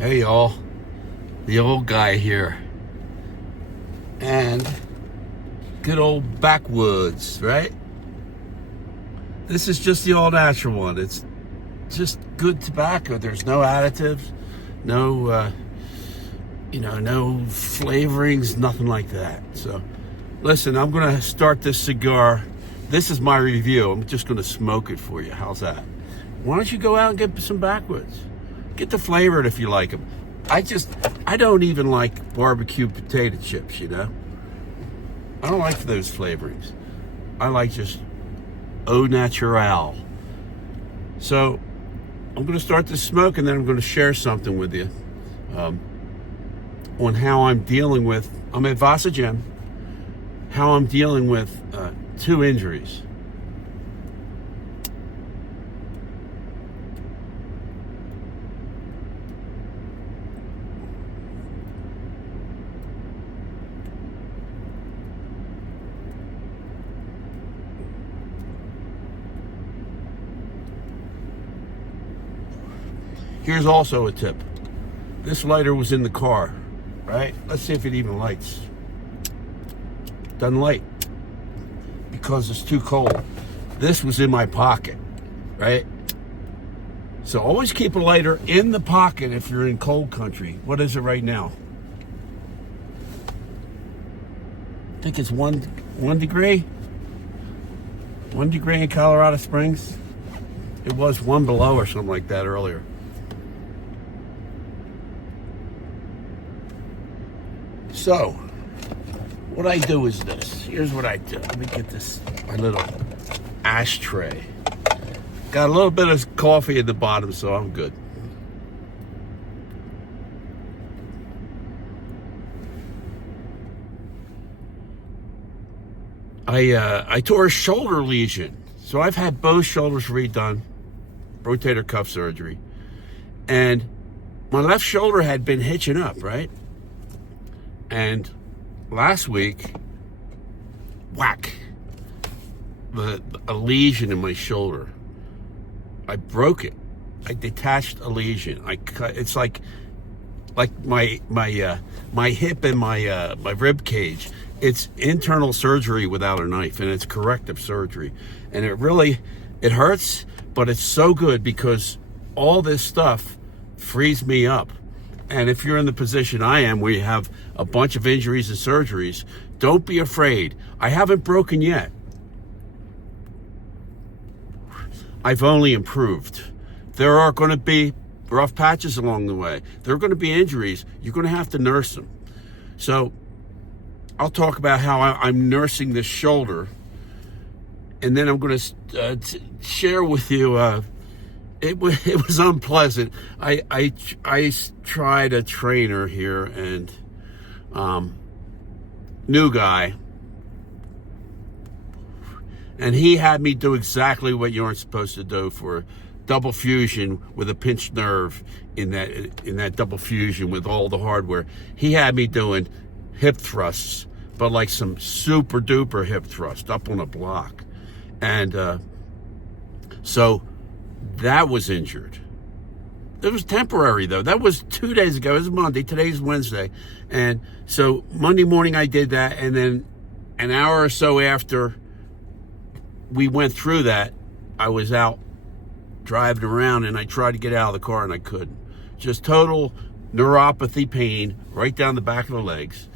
Hey y'all, the old guy here, and good old Backwoods, right? This is just the all natural one. It's just good tobacco. There's no additives, no, no flavorings, nothing like that. So, listen, I'm gonna start this cigar. This is my review. I'm just gonna smoke it for you. How's that? Why don't you go out and get some Backwoods? Get the flavored if you like them. I don't even like barbecue potato chips, I don't like those flavorings. I like just au natural. So I'm going to start this smoke, and then I'm going to share something with you on how I'm dealing with, I'm at Vasa Gym, how I'm dealing with 2 injuries. Here's also a tip. This lighter was in the car, right? Let's see if it even lights. Doesn't light because it's too cold. This was in my pocket, right? So always keep a lighter in the pocket if you're in cold country. What is it right now? I think it's one degree. 1 degree in Colorado Springs. It was 1 below or something like that earlier. So, what I do is this. Here's what I do. Let me get my little ashtray. Got a little bit of coffee at the bottom, so I'm good. I tore a shoulder lesion. So I've had both shoulders redone, rotator cuff surgery. And my left shoulder had been hitching up, right? And last week, whack, a lesion in my shoulder. I broke it. I detached a lesion. I cut. It's like my hip and my rib cage. It's internal surgery without a knife, and it's corrective surgery. And it hurts, but it's so good because all this stuff frees me up. And if you're in the position I am, where you have a bunch of injuries and surgeries, don't be afraid. I haven't broken yet. I've only improved. There are going to be rough patches along the way. There are going to be injuries. You're going to have to nurse them. So I'll talk about how I'm nursing this shoulder. And then I'm going to share with you It was unpleasant. I tried a trainer here, and new guy, and he had me do exactly what you aren't supposed to do for double fusion with a pinched nerve in that double fusion with all the hardware. He had me doing hip thrusts, but like some super duper hip thrust up on a block, and so that was injured. It was temporary though. That was 2 days ago. It was Monday. Today's Wednesday. And so Monday morning I did that, and then an hour or so after we went through that, I was out driving around, and I tried to get out of the car and I couldn't. Just total neuropathy pain right down the back of the legs,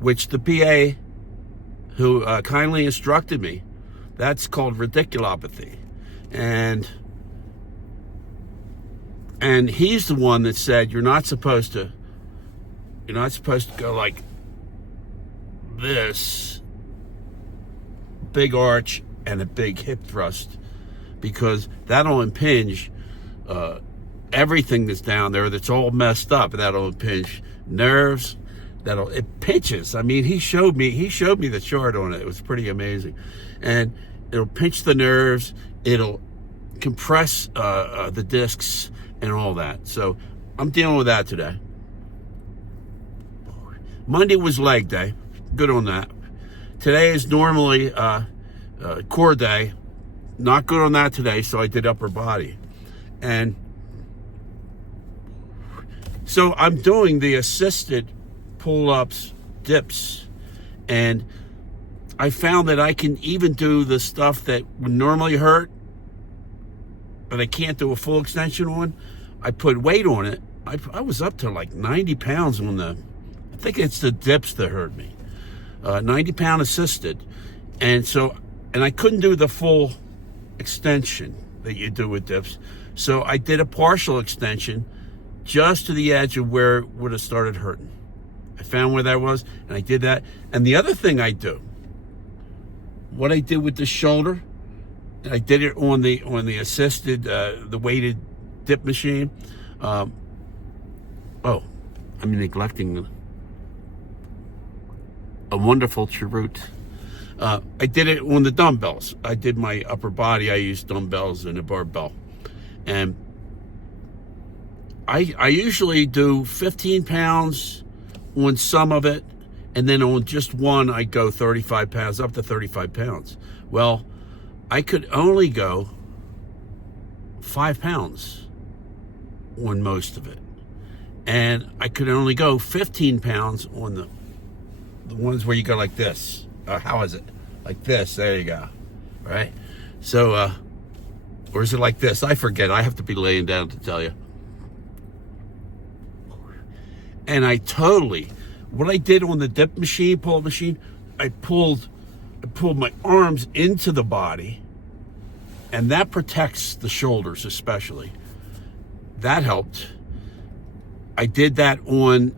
which the PA who kindly instructed me, that's called radiculopathy. And he's the one that said you're not supposed to go like this, big arch and a big hip thrust, because that'll impinge everything that's down there that's all messed up. That'll impinge nerves. It pinches. I mean, he showed me the chart on it. It was pretty amazing. And it'll pinch the nerves. It'll compress the discs and all that. So I'm dealing with that today. Monday was leg day. Good on that. Today is normally core day. Not good on that today, so I did upper body. And So I'm doing the assisted pull-ups, dips, and I found that I can even do the stuff that would normally hurt, but I can't do a full extension on. I put weight on it. I was up to like 90 pounds on I think it's the dips that hurt me. 90-pound assisted. And I couldn't do the full extension that you do with dips. So I did a partial extension just to the edge of where it would have started hurting. I found where that was, and I did that. And the other thing I do, what I did with the shoulder, I did it on the assisted, the weighted dip machine. I'm neglecting a wonderful cheroot. I did it on the dumbbells. I did my upper body. I used dumbbells and a barbell. And I usually do 15 pounds on some of it, and then on just one, I go 35 pounds, up to 35 pounds. Well, I could only go 5 pounds on most of it. And I could only go 15 pounds on the ones where you go like this. How is it? Like this. There you go. Right? So, or is it like this? I forget. I have to be laying down to tell you. And what I did on the dip machine, pull-up machine, I pulled my arms into the body, and that protects the shoulders especially. That helped. I did that on,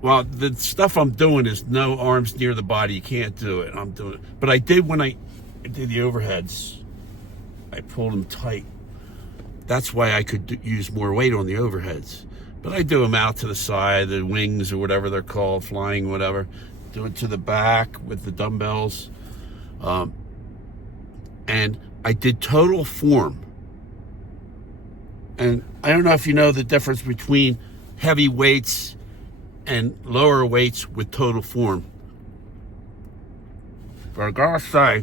well, the stuff I'm doing is no arms near the body. You can't do it. I'm doing it. But I did when I did the overheads. I pulled them tight. That's why I could use more weight on the overheads. But I do them out to the side, the wings or whatever they're called, flying, whatever. Do it to the back with the dumbbells. And I did total form. And I don't know if you know the difference between heavy weights and lower weights with total form. But I gotta say,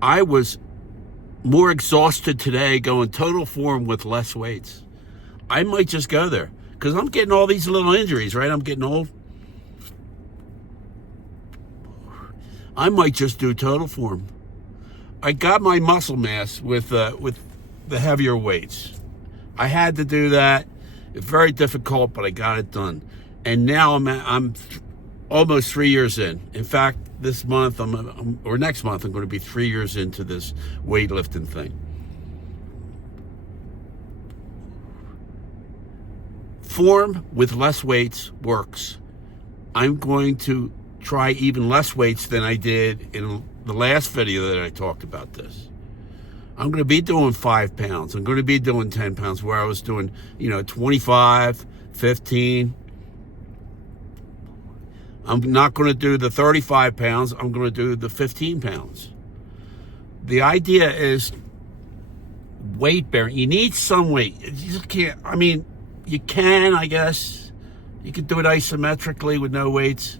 I was more exhausted today going total form with less weights. I might just go there because I'm getting all these little injuries, right? I'm getting old. I might just do total form. I got my muscle mass with the heavier weights. I had to do that. It's very difficult, but I got it done. And now I'm almost 3 years in. In fact, this month or next month, I'm going to be 3 years into this weightlifting thing. Form with less weights works. I'm going to try even less weights than I did in the last video that I talked about this. I'm going to be doing 5 pounds. I'm going to be doing 10 pounds where I was doing, 25, 15. I'm not going to do the 35 pounds. I'm going to do the 15 pounds. The idea is weight bearing. You need some weight. You just can't, you can, I guess. You can do it isometrically with no weights.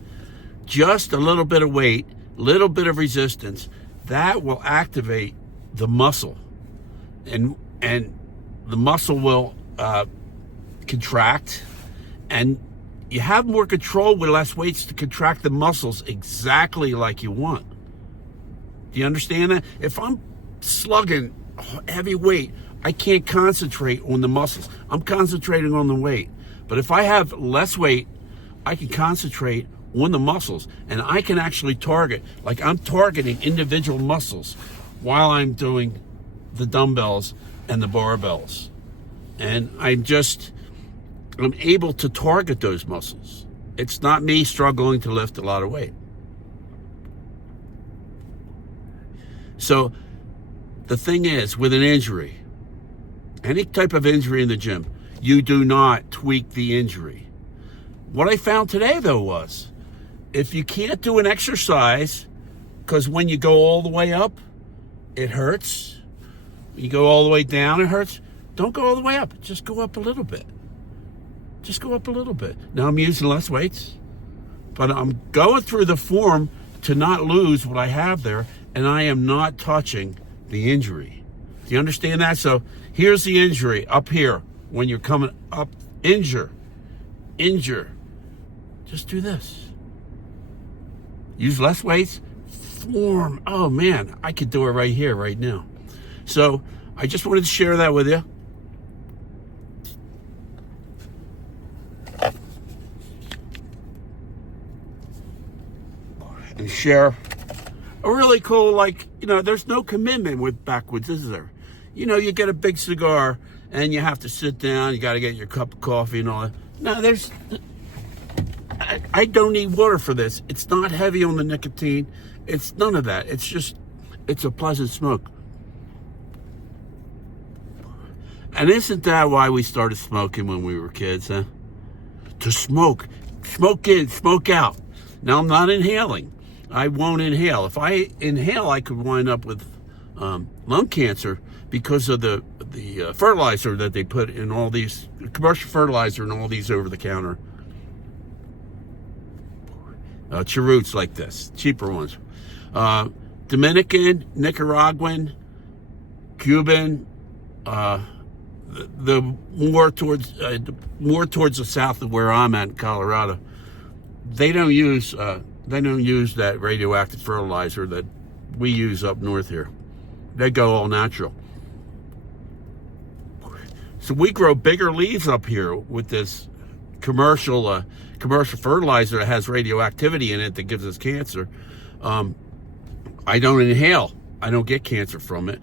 Just a little bit of weight, little bit of resistance. That will activate the muscle. And the muscle will contract, and you have more control with less weights to contract the muscles exactly like you want. Do you understand that? If I'm slugging heavy weight, I can't concentrate on the muscles. I'm concentrating on the weight. But if I have less weight, I can concentrate on the muscles, and I can actually target, like I'm targeting individual muscles while I'm doing the dumbbells and the barbells. And I'm able to target those muscles. It's not me struggling to lift a lot of weight. So the thing is, with an injury, any type of injury in the gym, you do not tweak the injury. What I found today, though, was if you can't do an exercise, because when you go all the way up, it hurts. You go all the way down, it hurts. Don't go all the way up. Just go up a little bit. Just go up a little bit. Now I'm using less weights, but I'm going through the form to not lose what I have there, and I am not touching the injury. Do Do you understand that? So here's the injury up here. When you're coming up, injure. Just do this. Use less weights. Form. Oh man, I could do it right here, right now. So I just wanted to share that with you. And share a really cool, like, there's no commitment with Backwoods, is there? You get a big cigar and you have to sit down, you got to get your cup of coffee and all that. No, I don't need water for this. It's not heavy on the nicotine. It's none of that. It's a pleasant smoke. And isn't that why we started smoking when we were kids, huh? To smoke. Smoke in, smoke out. Now, I'm not inhaling. I won't inhale. If I inhale, I could wind up with lung cancer because of the fertilizer that they put in all these, commercial fertilizer and all these over-the-counter cheroots like this, cheaper ones. Dominican, Nicaraguan, Cuban, the more towards the south of where I'm at in Colorado, they don't use that radioactive fertilizer that we use up north here. They go all natural. So we grow bigger leaves up here with this commercial fertilizer that has radioactivity in it that gives us cancer. I don't inhale. I don't get cancer from it.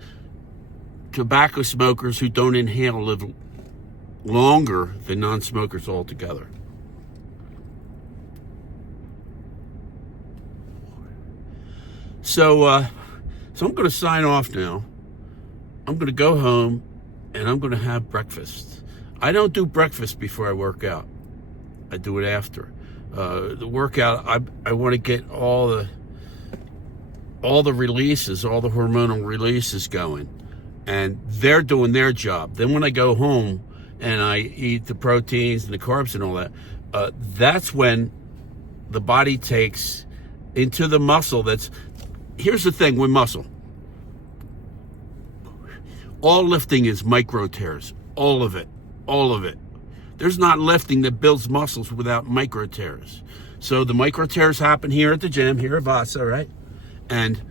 Tobacco smokers who don't inhale live longer than non-smokers altogether. So I'm going to sign off now. I'm going to go home and I'm going to have breakfast. I don't do breakfast before I work out. I do it after. The workout, I want to get all the releases, all the hormonal releases going. And they're doing their job. Then when I go home and I eat the proteins and the carbs and all that, that's when the body takes into the muscle here's the thing with muscle. All lifting is micro tears. All of it. There's not lifting that builds muscles without micro tears. So the micro tears happen here at the gym, here at Vasa, right? And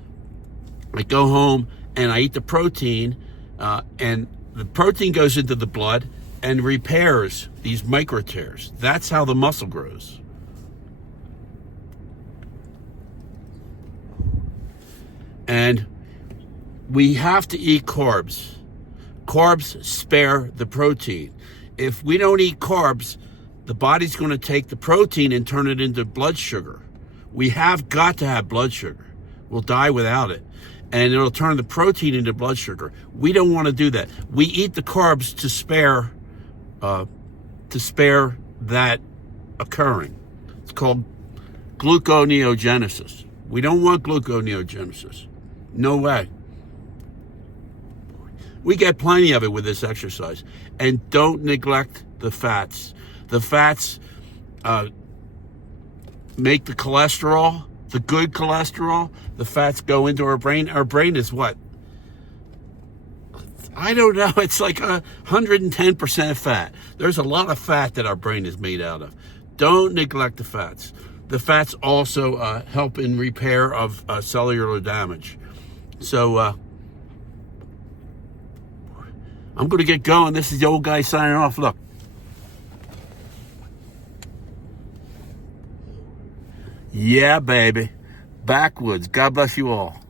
I go home and I eat the protein, and the protein goes into the blood and repairs these micro tears. That's how the muscle grows. And we have to eat carbs. Carbs spare the protein. If we don't eat carbs, the body's going to take the protein and turn it into blood sugar. We have got to have blood sugar. We'll die without it. And it'll turn the protein into blood sugar. We don't want to do that. We eat the carbs to spare that occurring. It's called gluconeogenesis. We don't want gluconeogenesis. No way. We get plenty of it with this exercise. And don't neglect the fats. The fats make the cholesterol, the good cholesterol. The fats go into our brain. Our brain is what? I don't know. It's like 110% fat. There's a lot of fat that our brain is made out of. Don't neglect the fats. The fats also help in repair of cellular damage. So I'm going to get going. This is the old guy signing off. Look. Yeah, baby. Backwoods. God bless you all.